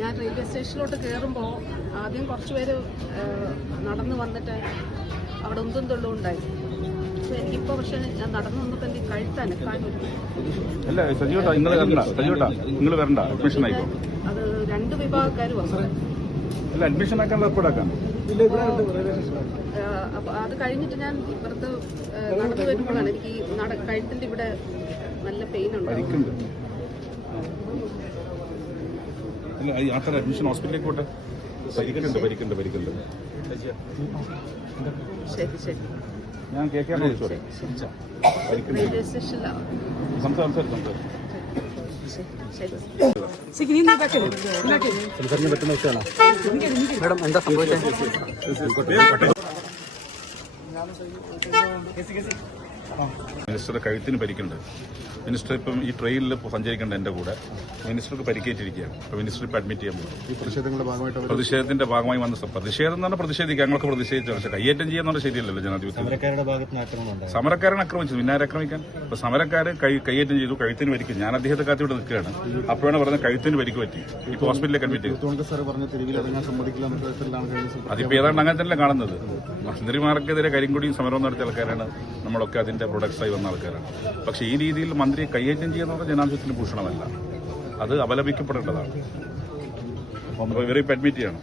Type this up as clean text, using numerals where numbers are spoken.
ഞാൻ റെയിൽവേ സ്റ്റേഷനിലോട്ട് കയറുമ്പോൾ ആദ്യം കുറച്ചുപേര് നടന്നു വന്നിട്ട് അവിടെ ഒന്നും തൊള്ളും ഉണ്ടായി. എനിക്കിപ്പോ പക്ഷെ ഞാൻ നടന്നു വന്നപ്പോ എനിക്ക് കഴുത്താനക്കാനും അത് രണ്ട് വിഭാഗക്കാർ വന്നു. അപ്പൊ അത് കഴിഞ്ഞിട്ട് ഞാൻ വെറുതെ നടന്നു വരുമ്പോഴാണ് എനിക്ക് ഈ കഴുത്തിന്റെ ഇവിടെ നല്ല പെയിൻ ഉണ്ട്. അഡ്മിഷൻ ഹോസ്പിറ്റലിലേക്ക് പോട്ടെ. പരിക്കുണ്ട്. ശരി ശരി. ഞാൻ കേൾക്കാൻ റെയിൽവേ സ്റ്റേഷനിലാണ്. മേഡം എന്താ സംഭവിച്ചത്? മിനിസ്റ്ററുടെ കഴുത്തിന് പരിക്കുണ്ട്. മിനിസ്റ്റർ ഇപ്പം ഈ ട്രെയിനിൽ സഞ്ചരിക്കേണ്ട എന്റെ കൂടെ മിനിസ്റ്റർക്ക് പരിക്കേറ്റിരിക്കുകയാണ്. അപ്പൊ മിനിസ്റ്റർ ഇപ്പം അഡ്മിറ്റ് ചെയ്യാൻ പോകും. പ്രതിഷേധത്തിന്റെ ഭാഗമായി വന്ന പ്രതിഷേധം എന്ന് പറഞ്ഞാൽ പ്രതിഷേധിക്കുക. ഞങ്ങൾക്ക് പ്രതിഷേധിച്ചു. പക്ഷേ കയ്യേറ്റം ചെയ്യാന്നുള്ള ശരിയല്ലല്ലോ ജനാധിപത്യം. സമരക്കാരനെ ആക്രമിച്ചു. പിന്നെ ആക്രമിക്കാൻ? അപ്പൊ സമരക്കാര് കയ്യേറ്റം ചെയ്തു, കഴുത്തിന് പരിക്കും. ഞാൻ അദ്ദേഹത്തെ കാത്തിവിടെ നിൽക്കുകയാണ്. അപ്പോഴാണ് പറഞ്ഞത് കഴുത്തിന് പരിക്ക് പറ്റി. ഇപ്പൊ ഹോസ്പിറ്റലിലേക്ക് അഡ്മിറ്റ് ചെയ്തു. അതിപ്പോ ഏതാണ്ട് അങ്ങനെ തന്നെ കാണുന്നത്. മന്ത്രിമാർക്കെതിരെ കരിങ്കൊടിയും സമരവും നടത്തിയ ആൾക്കാരാണ് നമ്മളൊക്കെ അതിന്റെ പ്രൊഡക്ട്സായി വന്ന ആൾക്കാരാണ്. പക്ഷേ ഈ രീതിയിൽ മന്ത്രിയെ കയ്യേറ്റം ചെയ്യുന്നത് ജനാധിപത്യത്തിന് ഭൂഷണമല്ല. അത് അപലപിക്കപ്പെടേണ്ടതാണ്. ഇവരെ അഡ്മിറ്റ് ചെയ്യണം.